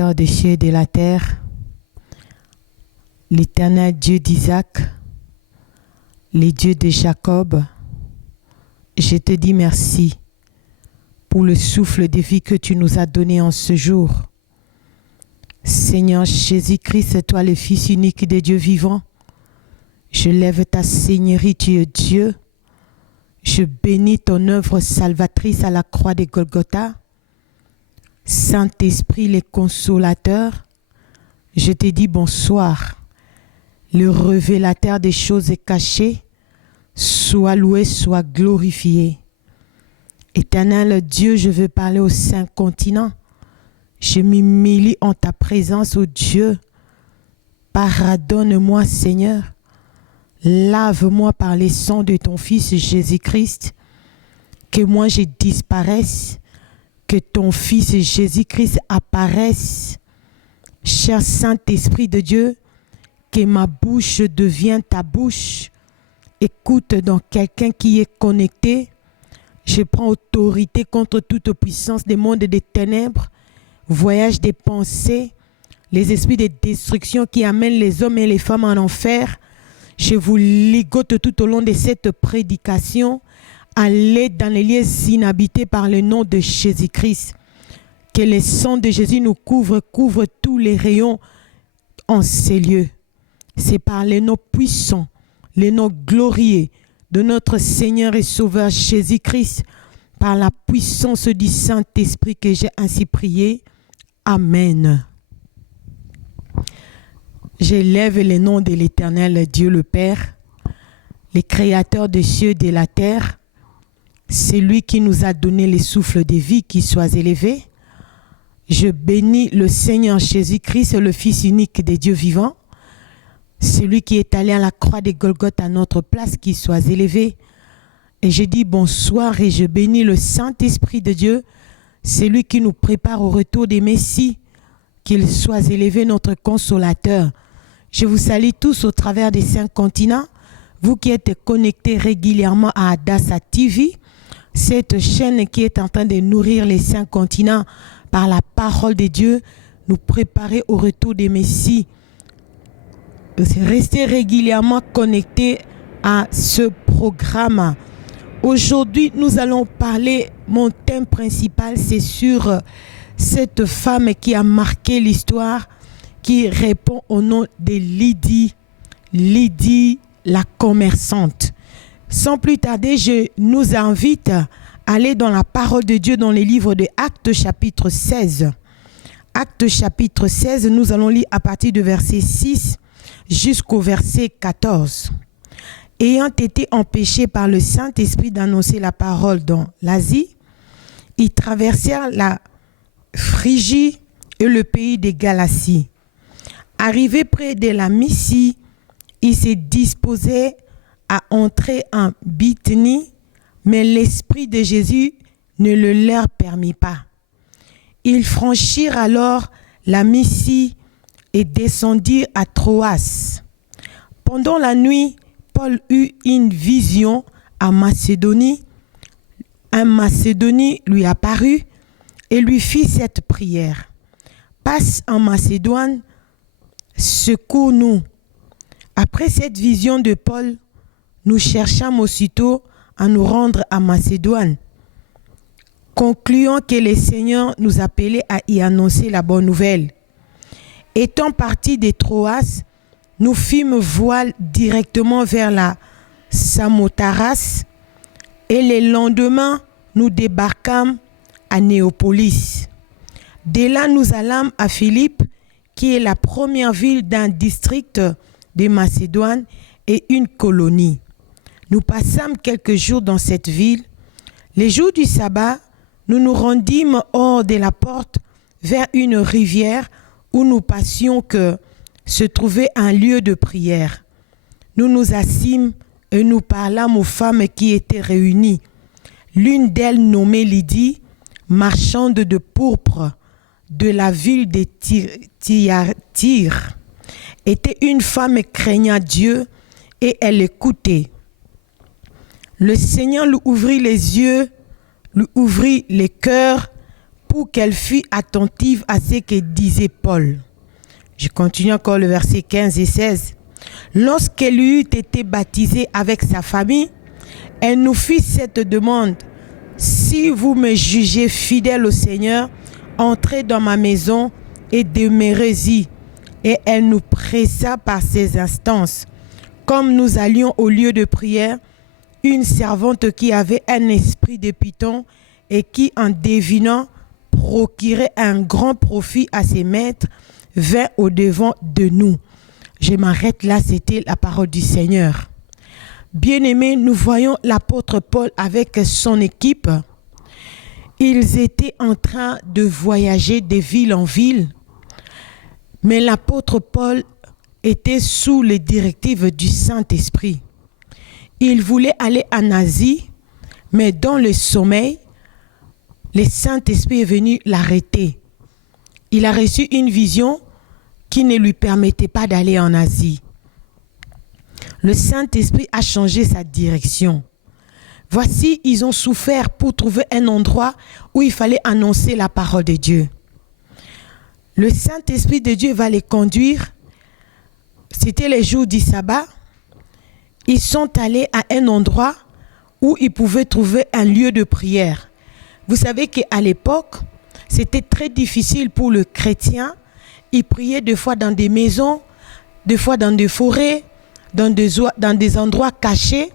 Créateur des cieux et de la terre, l'Éternel Dieu d'Isaac, les dieux de Jacob, je te dis merci pour le souffle de vie que tu nous as donné en ce jour. Seigneur Jésus-Christ, toi le Fils unique de Dieu vivant, je lève ta Seigneurie, tu es Dieu. Je bénis ton œuvre salvatrice à la croix de Golgotha. Saint-Esprit, le consolateur, je te dis bonsoir. Le révélateur des choses cachées, sois loué, sois glorifié. Éternel Dieu, je veux parler aux 5 continents. Je m'humilie en ta présence, ô Dieu. Pardonne-moi, Seigneur. Lave-moi par les sangs de ton Fils Jésus-Christ. Que moi je disparaisse. Que ton Fils Jésus-Christ apparaisse. Cher Saint-Esprit de Dieu, que ma bouche devienne ta bouche. Écoute donc quelqu'un qui est connecté. Je prends autorité contre toute puissance des mondes des ténèbres, voyage des pensées, les esprits de destruction qui amènent les hommes et les femmes en enfer. Je vous ligote tout au long de cette prédication. Allez dans les lieux inhabités par le nom de Jésus-Christ. Que le sang de Jésus nous couvre tous les rayons en ces lieux. C'est par les noms puissants, les noms glorieux de notre Seigneur et Sauveur Jésus-Christ, par la puissance du Saint-Esprit que j'ai ainsi prié. Amen. J'élève le nom de l'Éternel Dieu le Père, le Créateur des cieux et de la terre. C'est lui qui nous a donné le souffle de vie, qui soit élevé. Je bénis le Seigneur Jésus-Christ, le Fils unique de Dieu vivant. Celui qui est allé à la croix de Golgotha à notre place, qui soit élevé. Et je dis bonsoir et je bénis le Saint-Esprit de Dieu, celui qui nous prépare au retour des Messies, qu'il soit élevé notre consolateur. Je vous salue tous au travers des 5 continents, vous qui êtes connectés régulièrement à Adassa TV, cette chaîne qui est en train de nourrir les 5 continents par la parole de Dieu, nous préparer au retour des Messies. Restez régulièrement connectés à ce programme. Aujourd'hui, nous allons parler, mon thème principal, c'est sur cette femme qui a marqué l'histoire, qui répond au nom de Lydie, Lydie la commerçante. Sans plus tarder, je nous invite à aller dans la parole de Dieu dans les livres de Actes chapitre 16. Actes chapitre 16, nous allons lire à partir du verset 6 jusqu'au verset 14. Ayant été empêchés par le Saint-Esprit d'annoncer la parole dans l'Asie, ils traversèrent la Phrygie et le pays de Galatie. Arrivés près de la Mysie, ils se disposaient à entrer en Bithynie, mais l'Esprit de Jésus ne le leur permit pas. Ils franchirent alors la Mysie et descendirent à Troas. Pendant la nuit, Paul eut une vision à Macédonie. Un Macédonie lui apparut et lui fit cette prière. Passe en Macédoine, secours-nous. Après cette vision de Paul, nous cherchâmes aussitôt à nous rendre à Macédoine, concluant que le Seigneur nous appelait à y annoncer la bonne nouvelle. Étant partis de Troas, nous fîmes voile directement vers la Samothrace et le lendemain, nous débarquâmes à Néapolis. De là, nous allâmes à Philippe, qui est la première ville d'un district de Macédoine et une colonie. Nous passâmes quelques jours dans cette ville. Les jours du sabbat, nous nous rendîmes hors de la porte vers une rivière où nous passions que se trouvait un lieu de prière. Nous nous assîmes et nous parlâmes aux femmes qui étaient réunies. L'une d'elles, nommée Lydie, marchande de pourpre de la ville de Tyr, était une femme craignant Dieu et elle écoutait. Le Seigneur lui ouvrit les yeux, lui ouvrit les cœurs pour qu'elle fût attentive à ce que disait Paul. Je continue encore le verset 15 et 16. Lorsqu'elle eut été baptisée avec sa famille, elle nous fit cette demande. Si vous me jugez fidèle au Seigneur, entrez dans ma maison et demeurez-y. Et elle nous pressa par ses instances. Comme nous allions au lieu de prière, une servante qui avait un esprit de python et qui, en devinant, procurait un grand profit à ses maîtres, vint au-devant de nous. Je m'arrête là, c'était la parole du Seigneur. Bien-aimés, nous voyons l'apôtre Paul avec son équipe. Ils étaient en train de voyager de ville en ville, mais l'apôtre Paul était sous les directives du Saint-Esprit. Il voulait aller en Asie, mais dans le sommeil, le Saint-Esprit est venu l'arrêter. Il a reçu une vision qui ne lui permettait pas d'aller en Asie. Le Saint-Esprit a changé sa direction. Voici, ils ont souffert pour trouver un endroit où il fallait annoncer la parole de Dieu. Le Saint-Esprit de Dieu va les conduire. C'était les jours du sabbat. Ils sont allés à un endroit où ils pouvaient trouver un lieu de prière. Vous savez qu'à l'époque, c'était très difficile pour le chrétien. Il priait des fois dans des maisons, des fois dans des forêts, dans des endroits cachés,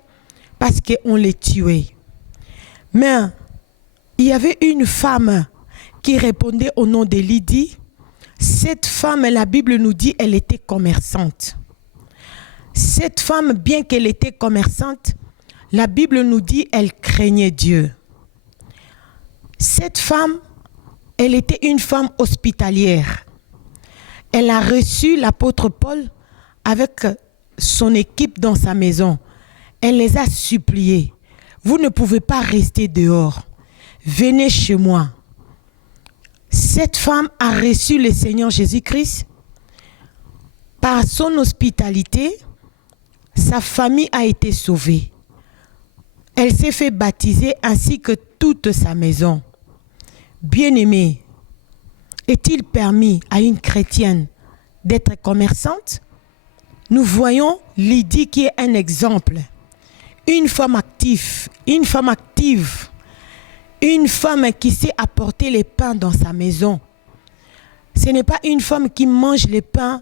parce qu'on les tuait. Mais il y avait une femme qui répondait au nom de Lydie. Cette femme, la Bible nous dit, elle était commerçante. Cette femme, bien qu'elle était commerçante, la Bible nous dit, elle craignait Dieu. Cette femme, elle était une femme hospitalière. Elle a reçu l'apôtre Paul avec son équipe dans sa maison. Elle les a suppliés. Vous ne pouvez pas rester dehors. Venez chez moi. Cette femme a reçu le Seigneur Jésus-Christ. Par son hospitalité, sa famille a été sauvée. Elle s'est fait baptiser ainsi que toute sa maison. Bien-aimée, est-il permis à une chrétienne d'être commerçante? Nous voyons Lydie qui est un exemple. Une femme active, une femme qui sait apporter les pains dans sa maison. Ce n'est pas une femme qui mange les pains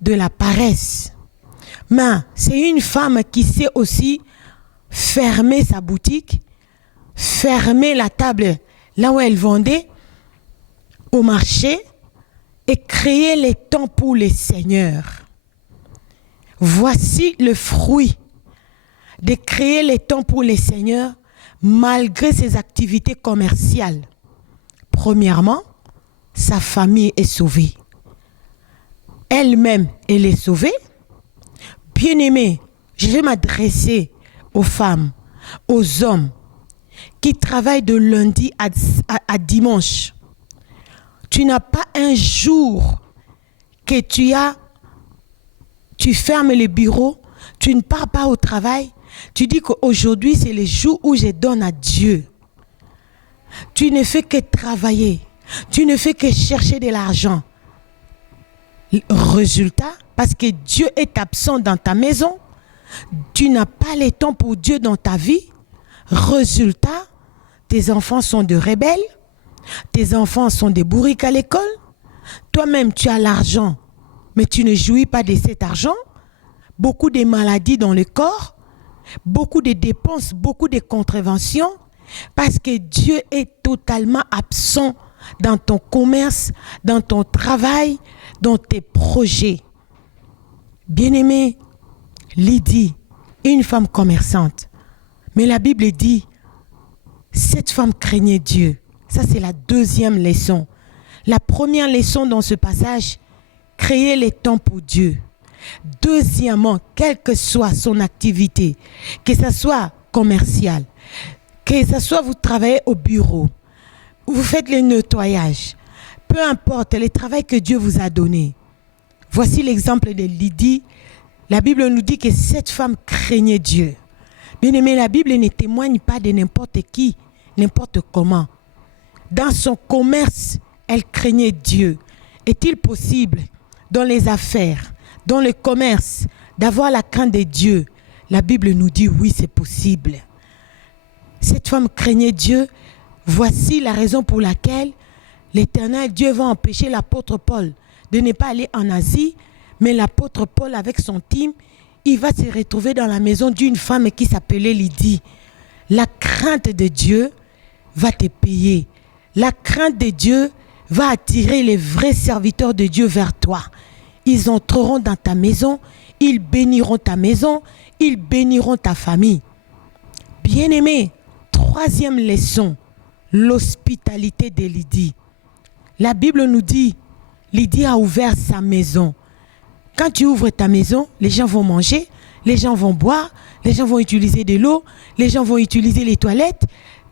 de la paresse, mais c'est une femme qui sait aussi fermer sa boutique, fermer la table là où elle vendait, au marché, et créer les temps pour les seigneurs. Voici le fruit de créer les temps pour les seigneurs malgré ses activités commerciales. Premièrement, sa famille est sauvée. Elle-même, elle est sauvée. Bien-aimée, je vais m'adresser aux femmes, aux hommes qui travaillent de lundi à dimanche. Tu n'as pas un jour que tu fermes le bureau, tu ne pars pas au travail, tu dis qu'aujourd'hui c'est le jour où je donne à Dieu. Tu ne fais que travailler, tu ne fais que chercher de l'argent. Résultat, parce que Dieu est absent dans ta maison, tu n'as pas le temps pour Dieu dans ta vie. Résultat, tes enfants sont de rebelles, tes enfants sont des bourriques à l'école, toi-même tu as l'argent, mais tu ne jouis pas de cet argent. Beaucoup de maladies dans le corps, beaucoup de dépenses, beaucoup de contraventions, parce que Dieu est totalement absent dans ton commerce, dans ton travail, dans tes projets. Bien-aimée, Lydie, une femme commerçante. Mais la Bible dit, cette femme craignait Dieu. Ça, c'est la deuxième leçon. La première leçon dans ce passage, créer les temps pour Dieu. Deuxièmement, quelle que soit son activité, que ce soit commercial, que ce soit vous travaillez au bureau, vous faites le nettoyage, peu importe le travail que Dieu vous a donné. Voici l'exemple de Lydie. La Bible nous dit que cette femme craignait Dieu. Bien aimé, la Bible ne témoigne pas de n'importe qui, n'importe comment. Dans son commerce, elle craignait Dieu. Est-il possible, dans les affaires, dans le commerce, d'avoir la crainte de Dieu? La Bible nous dit oui, c'est possible. Cette femme craignait Dieu. Voici la raison pour laquelle l'Éternel Dieu va empêcher l'apôtre Paul de ne pas aller en Asie, mais l'apôtre Paul, avec son team, il va se retrouver dans la maison d'une femme qui s'appelait Lydie. La crainte de Dieu va te payer. La crainte de Dieu va attirer les vrais serviteurs de Dieu vers toi. Ils entreront dans ta maison, ils béniront ta maison, ils béniront ta famille. Bien-aimé, troisième leçon, l'hospitalité de Lydie. La Bible nous dit, Lydie a ouvert sa maison. Quand tu ouvres ta maison, les gens vont manger, les gens vont boire, les gens vont utiliser de l'eau, les gens vont utiliser les toilettes.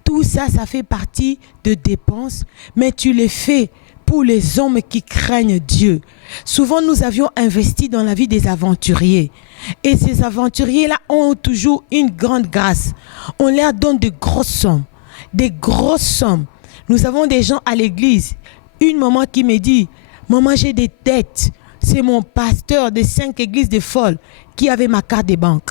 Tout ça, ça fait partie de dépenses, mais tu les fais pour les hommes qui craignent Dieu. Souvent, nous avions investi dans la vie des aventuriers. Et ces aventuriers-là ont toujours une grande grâce. On leur donne de grosses sommes. Des grosses sommes. Nous avons des gens à l'église. Une maman qui me dit, maman, j'ai des dettes. C'est mon pasteur de 5 églises de folles qui avait ma carte de banque.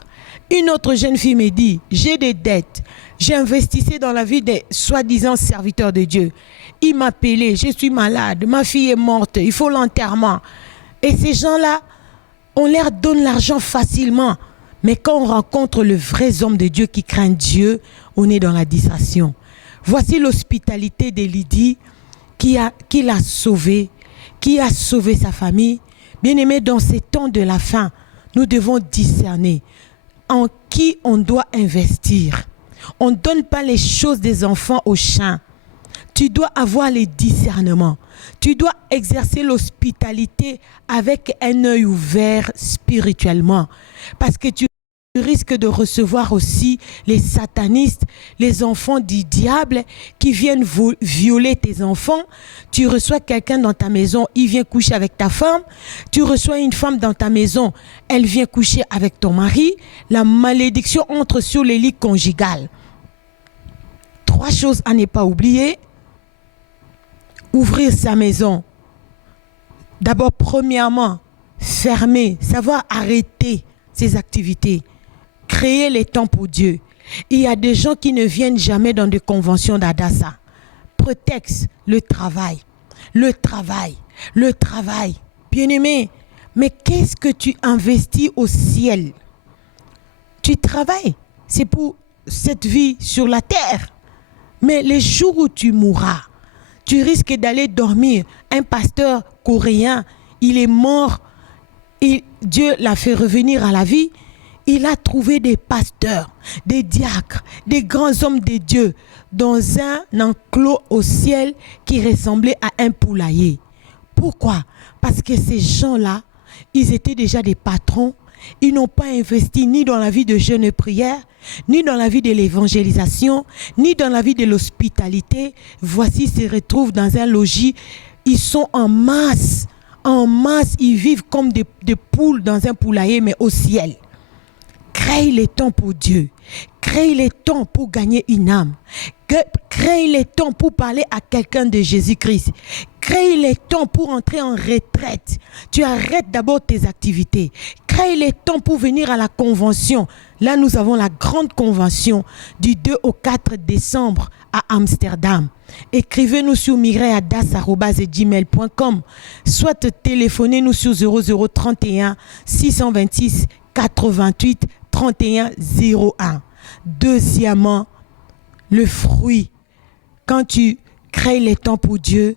Une autre jeune fille me dit, j'ai des dettes. J'ai investi dans la vie des soi-disant serviteurs de Dieu. Il m'a appelé, je suis malade, ma fille est morte, il faut l'enterrement. Et ces gens-là, on leur donne l'argent facilement. Mais quand on rencontre le vrai homme de Dieu qui craint Dieu, on est dans la distraction. Voici l'hospitalité de Lydie qui l'a sauvée, qui a sauvé sa famille. Bien-aimés, dans ces temps de la fin, nous devons discerner en qui on doit investir. On ne donne pas les choses des enfants aux chiens. Tu dois avoir les discernements. Tu dois exercer l'hospitalité avec un œil ouvert spirituellement. Parce que tu risques de recevoir aussi les satanistes, les enfants du diable qui viennent violer tes enfants. Tu reçois quelqu'un dans ta maison, il vient coucher avec ta femme. Tu reçois une femme dans ta maison, elle vient coucher avec ton mari. La malédiction entre sur les lits conjugales. 3 choses à ne pas oublier. Ouvrir sa maison. D'abord, premièrement, fermer, savoir arrêter ses activités. Créer les temps pour Dieu. Il y a des gens qui ne viennent jamais dans des conventions d'Adassa. Prétexte, le travail. Le travail. Le travail. Bien-aimé, mais qu'est-ce que tu investis au ciel? Tu travailles. C'est pour cette vie sur la terre. Mais les jours où tu mourras, tu risques d'aller dormir. Un pasteur coréen, il est mort. Et Dieu l'a fait revenir à la vie. Il a trouvé des pasteurs, des diacres, des grands hommes de Dieu dans un enclos au ciel qui ressemblait à un poulailler. Pourquoi? Parce que ces gens-là, ils étaient déjà des patrons. Ils n'ont pas investi ni dans la vie de jeûne et prière, ni dans la vie de l'évangélisation, ni dans la vie de l'hospitalité. Voici, ils se retrouvent dans un logis. Ils sont en masse, ils vivent comme des poules dans un poulailler, mais au ciel. Crée les temps pour Dieu. Crée les temps pour gagner une âme. Crée les temps pour parler à quelqu'un de Jésus-Christ. Crée les temps pour entrer en retraite. Tu arrêtes d'abord tes activités. Crée les temps pour venir à la convention. Là, nous avons la grande convention du 2 au 4 décembre à Amsterdam. Écrivez-nous sur mireilleadas@gmail.com. Soit téléphonez-nous sur 0031 626 88 31 01. Deuxièmement, le fruit. Quand tu crées les temps pour Dieu,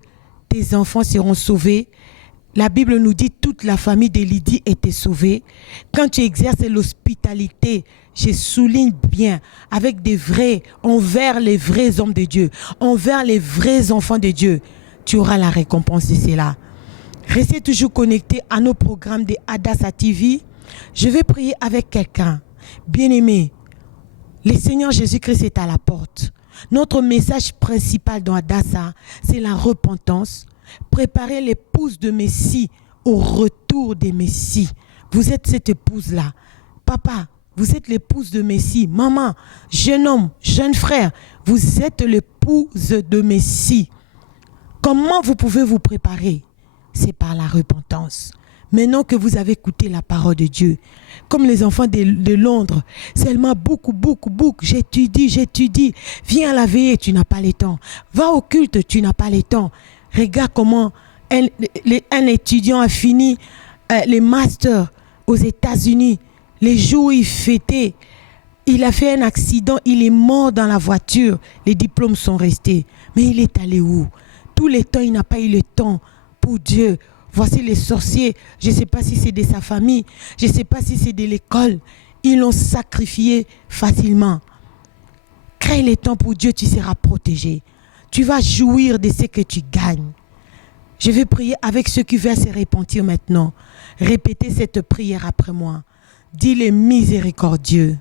tes enfants seront sauvés. La Bible nous dit toute la famille de Lydie était sauvée. Quand tu exerces l'hospitalité, je souligne bien, avec des vrais, envers les vrais hommes de Dieu, envers les vrais enfants de Dieu, tu auras la récompense de cela. Restez toujours connectés à nos programmes de Adassa TV. Je vais prier avec quelqu'un. Bien-aimé, le Seigneur Jésus-Christ est à la porte. Notre message principal dans Adassa, c'est la repentance. Préparer l'épouse de Messie au retour des Messies. Vous êtes cette épouse-là. Papa, vous êtes l'épouse de Messie. Maman, jeune homme, jeune frère, vous êtes l'épouse de Messie. Comment vous pouvez vous préparer? C'est par la repentance. Maintenant que vous avez écouté la parole de Dieu, comme les enfants de Londres, seulement beaucoup, j'étudie. Viens à la veillée, tu n'as pas le temps. Va au culte, tu n'as pas le temps. Regarde comment un étudiant a fini les masters aux États-Unis. Les jours où il fêtait, il a fait un accident, il est mort dans la voiture. Les diplômes sont restés. Mais il est allé où? Tout le temps, il n'a pas eu le temps pour Dieu. Voici les sorciers. Je ne sais pas si c'est de sa famille. Je ne sais pas si c'est de l'école. Ils l'ont sacrifié facilement. Crée le temps pour Dieu, tu seras protégé. Tu vas jouir de ce que tu gagnes. Je vais prier avec ceux qui veulent se repentir maintenant. Répétez cette prière après moi. Dis-le miséricordieux.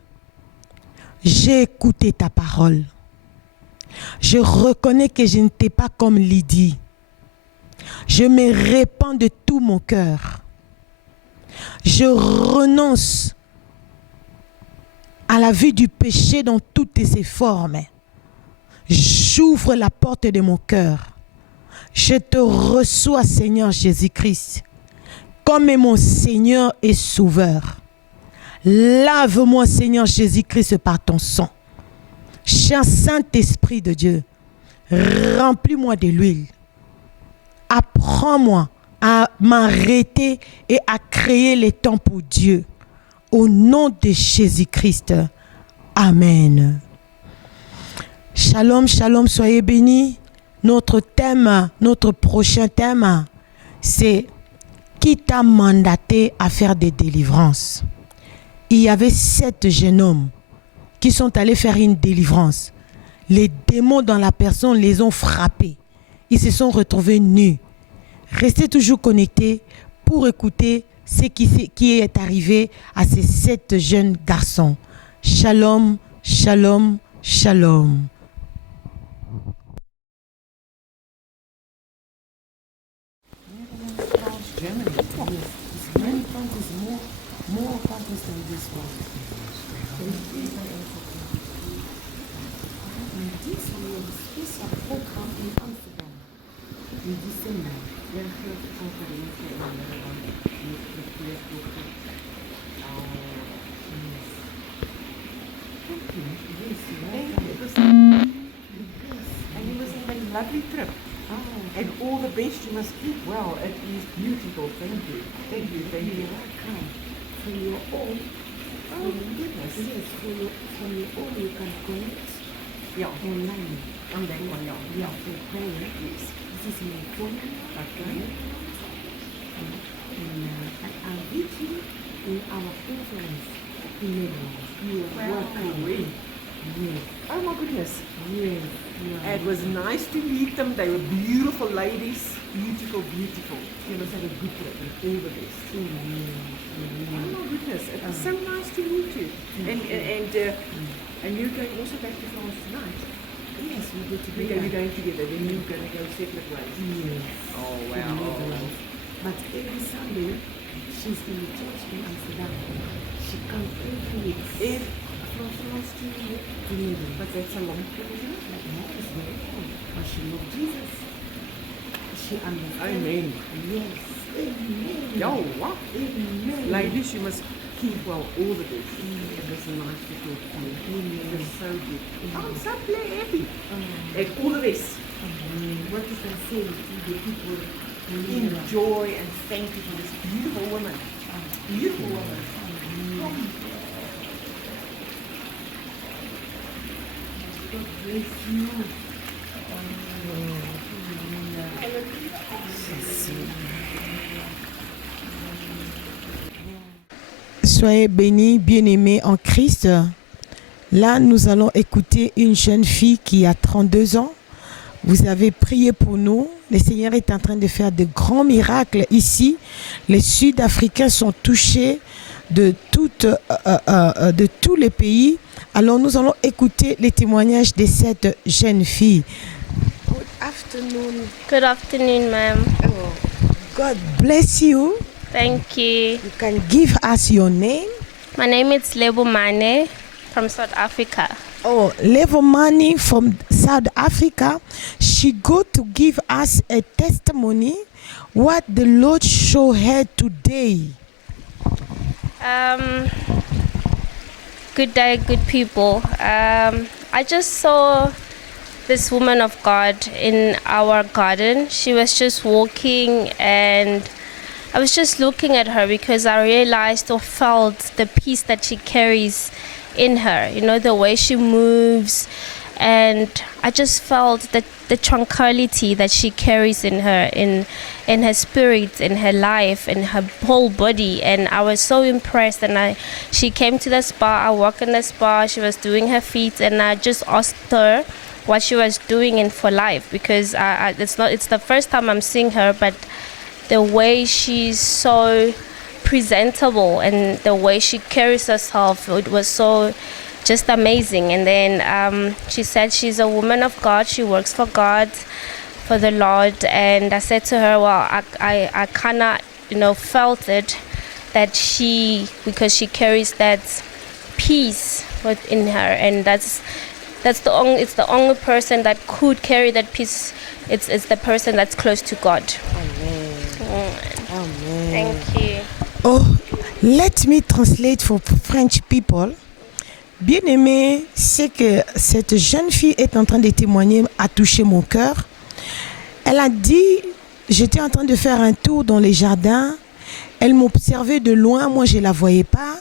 J'ai écouté ta parole. Je reconnais que je n'étais pas comme Lydie. Je me répands de tout mon cœur. Je renonce à la vie du péché dans toutes ses formes. J'ouvre la porte de mon cœur. Je te reçois, Seigneur Jésus-Christ, comme mon Seigneur et Sauveur. Lave-moi, Seigneur Jésus-Christ, par ton sang. Cher Saint-Esprit de Dieu, remplis-moi de l'huile. Apprends-moi à m'arrêter et à créer les temps pour Dieu. Au nom de Jésus-Christ. Amen. Shalom, shalom, soyez bénis. Notre thème, notre prochain thème, c'est qui t'a mandaté à faire des délivrances. Il y avait 7 jeunes hommes qui sont allés faire une délivrance. Les démons dans la personne les ont frappés. Ils se sont retrouvés nus. Restez toujours connectés pour écouter ce qui est arrivé à ces 7 jeunes garçons. Shalom, shalom, shalom. More countries than this one. This was a special program in Amsterdam in December. When Church Conference and it was a lovely trip. And all the best. You must keep well. It is beautiful. Thank you. Thank you. Thank you. From your own, oh goodness, yes, from your own you can connect online. On that one, yeah, for prayer. Yes. This is my phone. Okay. And I'll meet you in our conference in Netherlands. You are welcome. Yes. Oh my goodness. Yes. Yeah. It was nice to meet them. They were beautiful ladies. Beautiful, beautiful. You must have a good trip with all the best. Oh my goodness, it was so nice to meet you. And you're going also back to France tonight? Yes, we go together. You're going together, then you're going to go separate ways? Yes. Oh wow. But every Sunday, she's in the church in Amsterdam. She comes every week. From France to Netherlands. But that's a long trip, isn't it? No, it's very long. But she loves Jesus. Amen. Yes. Amen. Yo, what? Amen. Ladies, you must keep well all the best. It was nice to talk to you. Amen. It was so good. I'm so happy. And all the best. What you can say to the people? Enjoy and thank you for this beautiful woman. Beautiful woman. God bless you. Soyez bénis, bien-aimés en Christ. Là, nous allons écouter une jeune fille qui a 32 ans. Vous avez prié pour nous. Le Seigneur est en train de faire de grands miracles ici. Les Sud-Africains sont touchés de tous les pays. Alors, nous allons écouter les témoignages de cette jeune fille. Good afternoon. Good afternoon, ma'am. Oh, God bless you. Thank you. You can give us your name. My name is Lebo Mane from South Africa. Oh, Lebo Mane from South Africa. She go to give us a testimony what the Lord showed her today. Good day, good people. I just saw this woman of God in our garden. She was just walking, and I was just looking at her because I realized or felt the peace that she carries in her, you know, the way she moves. And I just felt that the tranquility that she carries in her, in her spirit, in her life, in her whole body. And I was so impressed. And she came to the spa. I walked in the spa. She was doing her feet, and I just asked her what she was doing in for life, because it's the first time I'm seeing her, but the way she's so presentable and the way she carries herself, it was so just amazing. And then she said she's a woman of God. She works for God, for the Lord. And I said to her, well, I kind of, felt it, that because she carries that peace within her, and it's the only person that could carry that peace. It's the person that's close to God. Amen. Amen. Thank you. Oh, let me translate for French people. Bien-aimé, c'est que cette jeune fille est en train de témoigner a touché mon cœur. Elle a dit, j'étais en train de faire un tour dans les jardins. Elle m'observait de loin, moi je ne la voyais pas.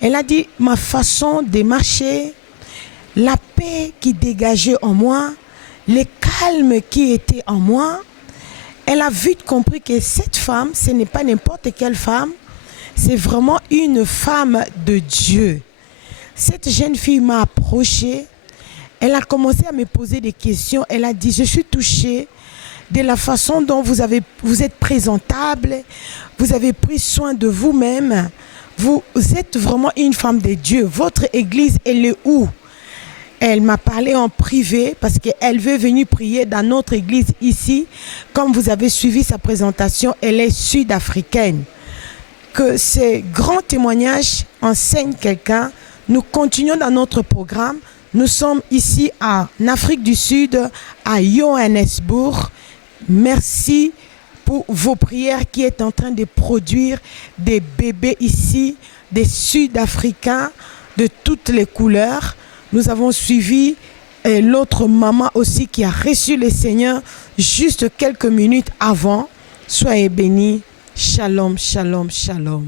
Elle a dit, ma façon de marcher, la paix qui dégageait en moi, le calme qui était en moi. Elle a vite compris que cette femme, ce n'est pas n'importe quelle femme, c'est vraiment une femme de Dieu. Cette jeune fille m'a approchée, elle a commencé à me poser des questions, elle a dit, je suis touchée de la façon dont vous êtes présentable, vous avez pris soin de vous-même, vous êtes vraiment une femme de Dieu. Votre église, elle est où? Elle m'a parlé en privé parce qu'elle veut venir prier dans notre église ici. Comme vous avez suivi sa présentation, elle est sud-africaine. Que ces grands témoignages enseignent quelqu'un. Nous continuons dans notre programme. Nous sommes ici en Afrique du Sud, à Johannesburg. Merci pour vos prières qui est en train de produire des bébés ici, des Sud-Africains de toutes les couleurs. Nous avons suivi l'autre maman aussi qui a reçu le Seigneur juste quelques minutes avant. Soyez bénis. Shalom, shalom, shalom.